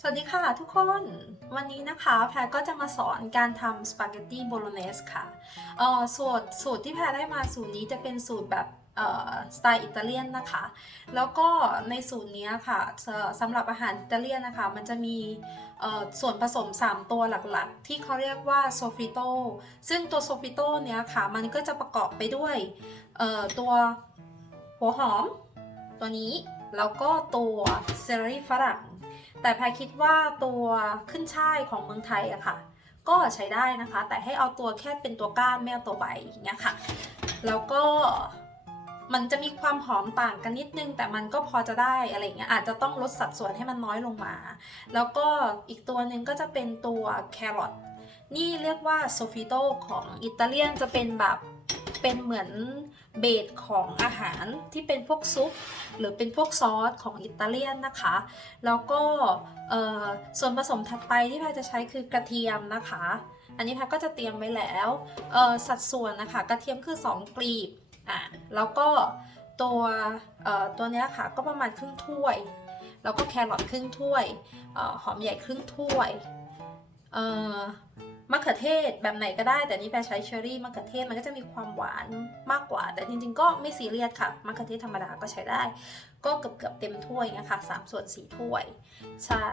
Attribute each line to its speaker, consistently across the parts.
Speaker 1: สวัสดีค่ะทุกคน วันนี้นะคะแพรก็จะมาสอนการทำสปาเกตตี้โบโลเนสค่ะเอ่อสูตรสูตรที่แพรได้มาสูตรนี้จะเป็นสูตรแบบเอ่อสไตล์อิตาเลียนนะคะ แล้วก็ในสูตรนี้ค่ะสำหรับอาหารอิตาเลียนนะคะ มันจะมีเอ่อส่วนผสม 3 ตัวหลักๆ ที่เขาเรียกว่าโซฟิโตซึ่งตัวโซฟิโตเนี้ยค่ะ มันก็จะประกอบไปด้วยเอ่อตัวหัวหอม ตัวนี้ แล้วก็ตัวเซรี่ฝรั่ง แต่แพรคิดว่าตัวขึ้นช่ายของเมืองไทยอะค่ะ ก็ใช้ได้นะคะ แต่ให้เอาตัวแค่เป็นตัวก้านไม่เอาตัวใบอย่างเงี้ยค่ะ แล้วก็มันจะมีความหอมต่างกันนิดนึง แต่มันก็พอจะได้อะไรเงี้ยอาจจะต้องลดสัดส่วนให้มันน้อยลงมา แล้วก็อีกตัวหนึ่งก็จะเป็นตัวแครอทนี่เรียกว่าโซฟิโตของอิตาเลียนจะเป็นแบบ เป็นเหมือนเบสของอาหารที่เป็นพวกซุป หรือเป็นพวกซอสของอิตาเลียนนะคะ แล้วก็ส่วนผสมถัดไปที่แพรจะใช้คือกระเทียมนะคะ อันนี้แพรก็จะเตรียมไว้แล้วสัดส่วนนะคะกระเทียมคือ 2 กลีบอะแล้วก็ตัวตัวนี้ค่ะก็ประมาณครึ่งถ้วย แล้วก็แครอทครึ่งถ้วยออหอมใหญ่ครึ่งถ้วย เขือเทศแบบไหนก็ได้ แต่นี่แพรใช้เชอรี่มะเขือเทศมันก็จะมีความหวานมากกว่า แต่จริงๆ ก็ไม่ซีเรียสค่ะมะเขือเทศธรรมดาก็ใช้ได้ ก็เกือบเกือบๆเต็มถ้วยนะคะสามส่วนสี่ถ้วย ใช่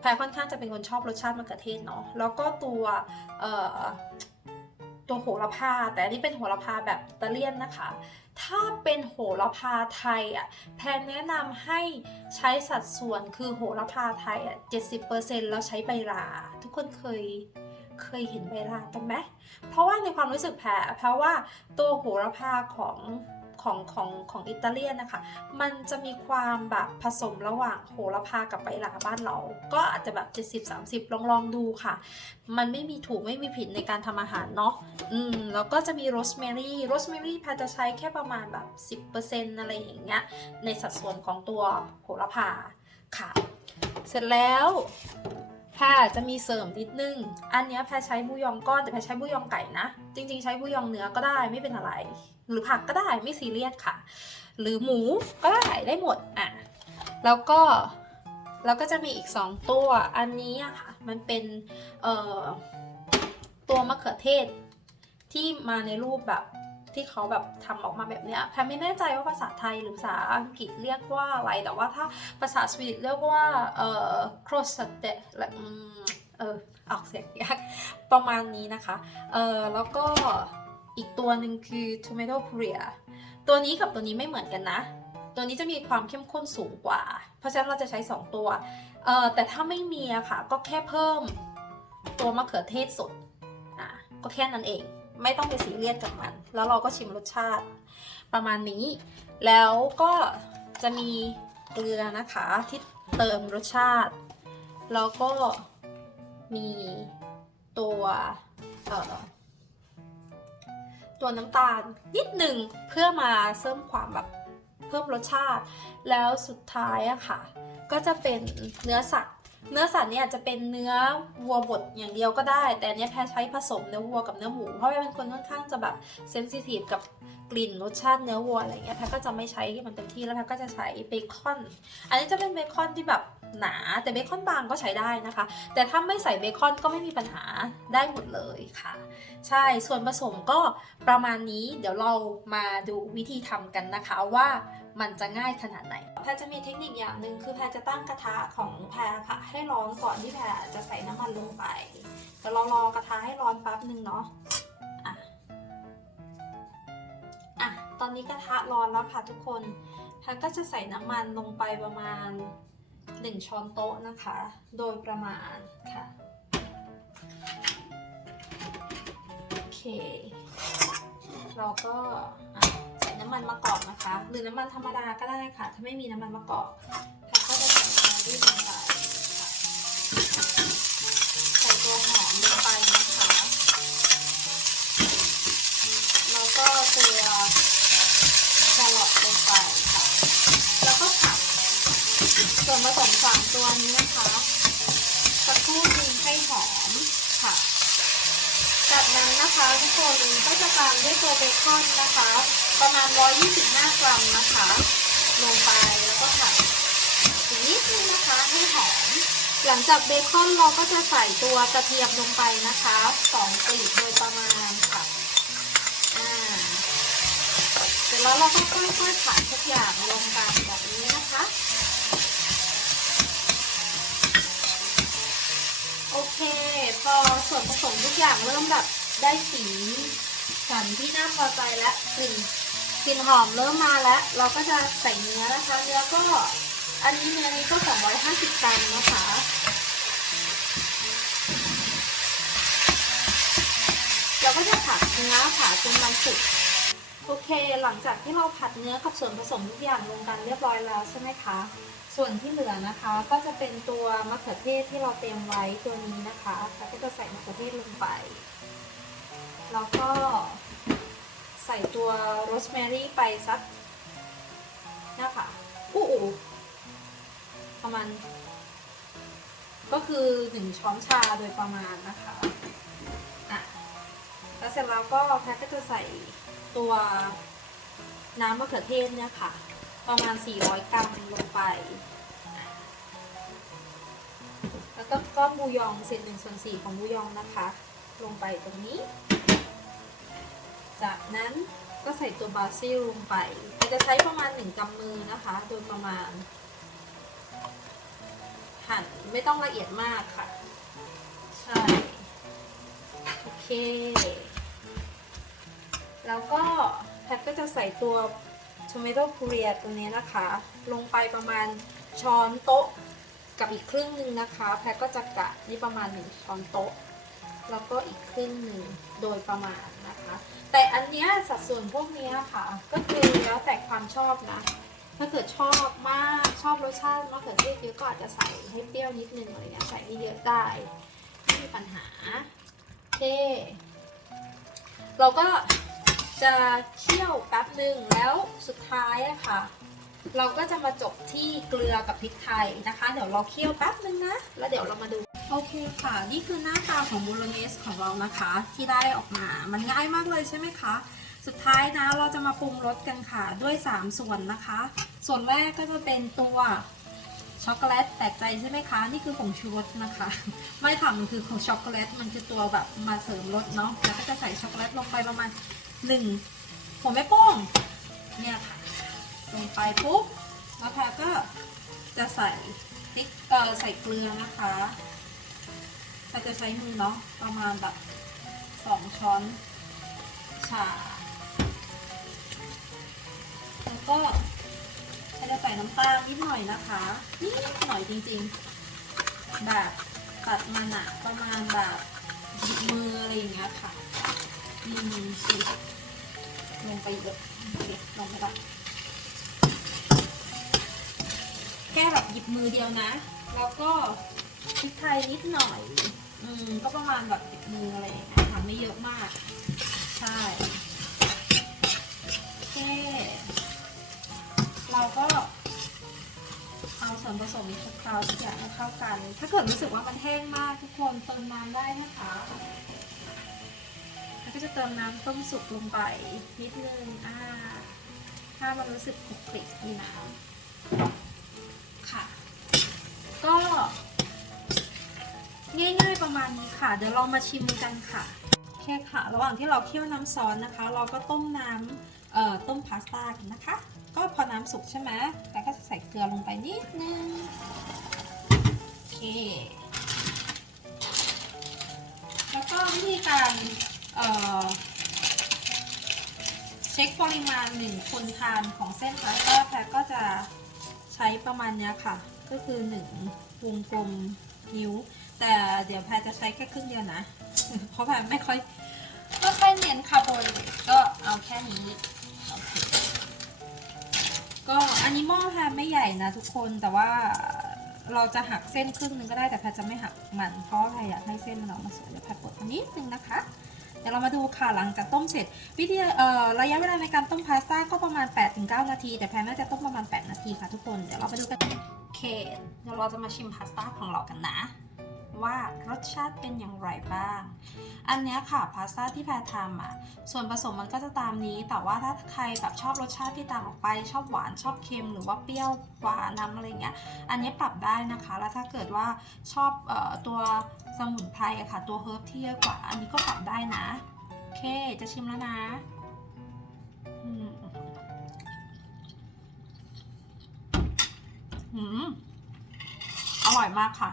Speaker 1: แพรค่อนข้างจะเป็นคนชอบรสชาติมะเขือเทศเนาะแล้วก็ตัวตัวโหระพา แต่อันนี้เป็นโหระพาแบบอิตาเลียนนะคะ ถ้าเป็นโหระพาไทยอะแพรแนะนำให้ใช้สัดส่วนคือโหระพาไทยอะ 70%แล้วใช้ใบรา คนเคยเคยเห็นใบรากันไหมเพราะว่าในความรู้สึกแพรเพราะว่าตัวโหระพาของของของของอิตาเลียนนะคะ มันจะมีความแบบผสมระหว่างโหระพากับใบหลาบ้านเรา ก็อาจจะแบบ 70-30 ลองลองดูค่ะ มันไม่มีถูกไม่มีผิดในการทำอาหารเนาะ อืม แล้วก็จะมีโรสแมรี่ โรสแมรี่แพจะใช้แค่ประมาณแบบ 10%อะไรอย่างเงี้ย ในสัดส่วนของตัวโหระพาค่ะ เสร็จแล้ว แพรจะมีเสริมนิดนึง อันนี้แพรใช้บุยองก้อนแต่แพรใช้บุยองไก่นะ จริง ๆ ใช้บุยองเนื้อก็ได้ไม่เป็นอะไร หรือผักก็ได้ไม่ซีเรียสค่ะ หรือหมูก็ได้ได้หมดอะแล้วก็แล้วก็จะมีอีก 2 ตัว อันนี้อะค่ะ มันเป็นตัวมะเขือเทศที่มาในรูปแบบ ที่เขาแบบทำออกมาแบบเนี้ยแพรไม่แน่ใจว่าภาษาไทยหรือภาษาอังกฤษเรียกว่าอะไร แต่ว่าถ้าภาษาสวีเดนเรียกว่าเอ่อ c r o s s e t และอืมเออออกเสียงยากประมาณนี้นะคะ เออแล้วก็อีกตัวหนึ่งคือ tomato puree ตัวนี้กับตัวนี้ไม่เหมือนกันนะ ตัวนี้จะมีความเข้มข้นสูงกว่า เพราะฉะนั้นเราจะใช้ 2 ตัว เออแต่ถ้าไม่มีอะค่ะ ก็แค่เพิ่มตัวมะเขือเทศสด อะ ก็แค่นั้นเอง ไม่ต้องไปซีเรียสกับมัน แล้วเราก็ชิมรสชาติประมาณนี้ แล้วก็จะมีเกลือนะคะที่เติมรสชาติ แล้วก็มีตัวตัวน้ำตาลนิดหนึ่งเพื่อมาเสริมความแบบเพิ่มรสชาติ แล้วสุดท้ายอะค่ะ ก็จะเป็นเนื้อสัตว์ เนื้อสัตว์เนี่ยจะเป็นเนื้อวัวบดอย่างเดียวก็ได้ แต่เนี้ยแพรใช้ผสมเนื้อวัวกับเนื้อหมู เพราะว่าเป็นคนค่อนข้างจะแบบเซนซิทีฟกับกลิ่นรสชาติเนื้อวัวอะไรเงี้ยแพรก็จะไม่ใช้มันเต็มที่แล้วแพรก็จะใช้เบคอน อันนี้จะเป็นเบคอนที่แบบหนาแต่เบคอนบางก็ใช้ได้นะคะ แต่ถ้าไม่ใส่เบคอนก็ไม่มีปัญหาได้หมดเลยค่ะ ใช่ส่วนผสมก็ประมาณนี้เดี๋ยวเรามาดูวิธีทำกันนะคะว่า มันจะง่ายขนาดไหน แพรจะมีเทคนิคอย่างหนึ่งคือแพรจะตั้งกระทะของแพรค่ะ ให้ร้อนก่อนที่แพรจะใส่น้ำมันลงไปเดี๋ยวเรารอกระทะให้ร้อนแป๊บหนึ่งเนาะอะอะตอนนี้กระทะร้อนแล้วค่ะทุกคนแพรก็จะใส่น้ำมันลงไปประมาณ 1 ช้อนโต๊ะนะคะ โดยประมาณค่ะโอเคเราก็อะ น้ำมันมะกอกนะคะ หรือน้ำมันธรรมดาก็ได้ค่ะ ถ้าไม่มีน้ำมันมะกอกแพรก็จะใส่แครี่ลงไปใส่ตัวหอมลงไปนะคะ แล้วก็ตัวแครอทลงไปค่ะ แล้วก็ผักส่วนผสมสามตัวนี้นะคะสักครู่นึงให้หอม นั้นนะคะ ทุกคนก็จะตามด้วยตัวเบคอนนะคะ ประมาณ 125 กรัมนะคะ ลงไปแล้วก็ผัดอีกนิดนึงนะคะให้หอมหลังจากเบคอนเราก็จะใส่ตัวกระเทียมลงไปนะคะสองกลีบโดยประมาณค่ะอ่าเสร็จแล้วเราก็ค่อยๆผัดทุกอย่างลงกันแบบนี้นะคะโอเค พอส่วนผสมทุกอย่างเริ่มแบบ ได้สีสันที่น่าพอใจและกลิ่นกลิ่นหอมเริ่มมาแล้ว เราก็จะใส่เนื้อนะคะเนื้อก็อันนี้เนื้อนี้ก็ 250 กรัมนะคะเราก็จะผัดเนื้อผัดจนมันสุกโอเค หลังจากที่เราผัดเนื้อกับส่วนผสมทุกอย่างลงกันเรียบร้อยแล้วใช่ไหมคะ ส่วนที่เหลือนะคะก็จะเป็นตัวมะเขือเทศที่เราเตรียมไว้ตัวนี้นะคะแล้วก็จะใส่มะเขือเทศลงไป แล้วก็ใส่ตัวโรสแมรี่ไปสักนะคะอู้อูประมาณ ก็คือหนึ่งช้อนชาโดยประมาณนะคะอะแล้วเสร็จแล้วก็แพทก็จะใส่ตัวน้ำมะเขือเทศเนี่ยค่ะ ประมาณ 400 กรัมลงไป แล้วก็ก้อนบูยองเศษหนึ่งส่วนสี่ของบูยองนะคะ ลงไปตรงนี้ จากนั้นก็ใส่ตัวบาซิลลงไปเราจะใช้ประมาณหนึ่งกำมือนะคะ โดยประมาณ หั่นไม่ต้องละเอียดมากค่ะ ใช่ โอเค แล้วก็แพทก็จะใส่ตัว tomato puree ตัวนี้นะคะ ลงไปประมาณช้อนโต๊ะกับอีกครึ่งหนึ่งนะคะ แพทก็จะกะนี่ประมาณหนึ่งช้อนโต๊ะ แล้วก็อีกครึ่งหนึ่งโดยประมาณนะคะ แต่อันเนี้ยสัดส่วนพวกเนี้ยค่ะ ก็คือแล้วแต่ความชอบนะ ถ้าเกิดชอบมากชอบรสชาติมะเขือเทศเยอะก็อาจจะใส่ให้เปรี้ยวนิดนึงอะไรเงี้ยใส่ไม่เยอะได้ไม่มีปัญหาโอเคเราก็จะเคี่ยวแป๊บหนึ่งแล้วสุดท้ายอะค่ะ เราก็จะมาจบที่เกลือกับพริกไทยนะคะ เดี๋ยวเราเคี่ยวแป๊บหนึ่งนะ แล้วเดี๋ยวเรามาดู โอเคค่ะ นี่คือหน้าตาของบูโรเนสของเรานะคะ ที่ได้ออกมามันง่ายมากเลยใช่ไหมคะ สุดท้ายนะเราจะมาปรุงรสกันค่ะด้วย 3 ส่วนนะคะ ส่วนแรกก็จะเป็นตัวช็อกโกแลตแปลกใจใช่ไหมคะ นี่คือผงชูรสนะคะ ไม่ค่ะมันคือของช็อกโกแลตมันคือตัวแบบมาเสริมรสเนาะแล้วก็จะใส่ช็อกโกแลตลงไปประมาณหนึ่งหัวแม่โป้งเนี่ยค่ะ ลงไปปุ๊บแล้วแพรก็จะใส่พริกเออใส่เกลือนะคะ ราจะใช้มือเนาะประมาณแบบสองช้อนชา แล้วก็แพรจะใส่น้ำตาลนิดหน่อยนะคะนิดหน่อยจริงๆ แบบตัดมาหนาประมาณแบบหยิบมืออะไรอย่างเงี้ยค่ะนี่สิลงไปเยอะลงไปละแค่แบบหยิบมือเดียวนะ แล้วก็ พริกไทยนิดหน่อย อืม ก็ประมาณแบบหยิบมืออะไรอย่างเงี้ยค่ะไม่เยอะมาก ใช่โอเคเราก็เอาส่วนผสมนี้คลุกเคล้าทุกอย่างให้เข้ากัน ถ้าเกิดรู้สึกว่ามันแห้งมากทุกคนเติมน้ำได้นะคะแล้วก็จะเติมน้ำต้มสุกลงไปนิดนึง อ่า ถ้ามันรู้สึกคลุกคลิกมีน้ำค่ะ ก็ ประมาณนี้ค่ะ เดี๋ยวเรามาชิมกันค่ะโอเคค่ะ ระหว่างที่เราเคี่ยวน้ำซอสนะคะ เราก็ต้มน้ำเอ่อต้มพาสต้ากันนะคะ ก็พอน้ำสุกใช่ไหมแล้วก็ใส่เกลือลงไปนิดนึงโอเค แล้วก็วิธีการเอ่อเช็คปริมาณหนึ่งคนทานของเส้นพาสต้าแพรก็จะใช้ประมาณนี้ค่ะ ก็คือหนึ่งวงกลม นิ้ว แต่เดี๋ยวแพรจะใช้แค่ครึ่งเดียวนะ เพราะแพรไม่ค่อยไม่ค่อยเน้นคาร์โบไฮเดรตก็เอาแค่นี้ ก็อันนี้หม้อแพรไม่ใหญ่นะทุกคนแต่ว่าเราจะหักเส้นครึ่งนึงก็ได้แต่แพรจะไม่หักมันเพราะแพรอยากให้เส้นมันออกมาสวยเดี๋ยวแพรกดอันนิดนึงนะคะเดี๋ยวเรามาดูค่ะหลังจากต้มเสร็จ วิธีระยะเวลาในการต้มพาสต้าก็ประมาณ 8-9 นาที แต่แพนน่าจะต้มประมาณ 8 นาทีค่ะทุกคน เดี๋ยวเราไปดูกัน เค เดี๋ยวเราจะมาชิมพาสต้าของเรากันนะ ว่ารสชาติเป็นอย่างไรบ้าง อันนี้ค่ะพาสต้าที่แพรทำอะ ส่วนผสมมันก็จะตามนี้ แต่ว่าถ้าใครแบบชอบรสชาติที่ต่างออกไป ชอบหวานชอบเค็มหรือว่าเปรี้ยวหวานน้ำอะไรเงี้ย อันนี้ปรับได้นะคะ แล้วถ้าเกิดว่าชอบออตัวสมุนไพรอะค่ะ ตัวเฮิร์บที่เยอะกว่า อันนี้ก็ปรับได้นะ โอเค จะชิมแล้วนะ อร่อยมากค่ะ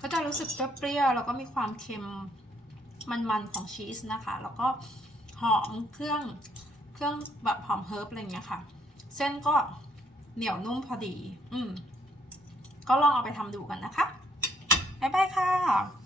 Speaker 1: ก็จะรู้สึกเปรี้ยวๆแล้วก็มีความเค็มมันๆของชีสนะคะ แล้วก็หอมเครื่องเครื่องแบบหอมเฮิร์บอะไรเงี้ยค่ะ เส้นก็เหนียวนุ่มพอดี อืม ก็ลองเอาไปทำดูกันนะคะ บ๊ายบายค่ะ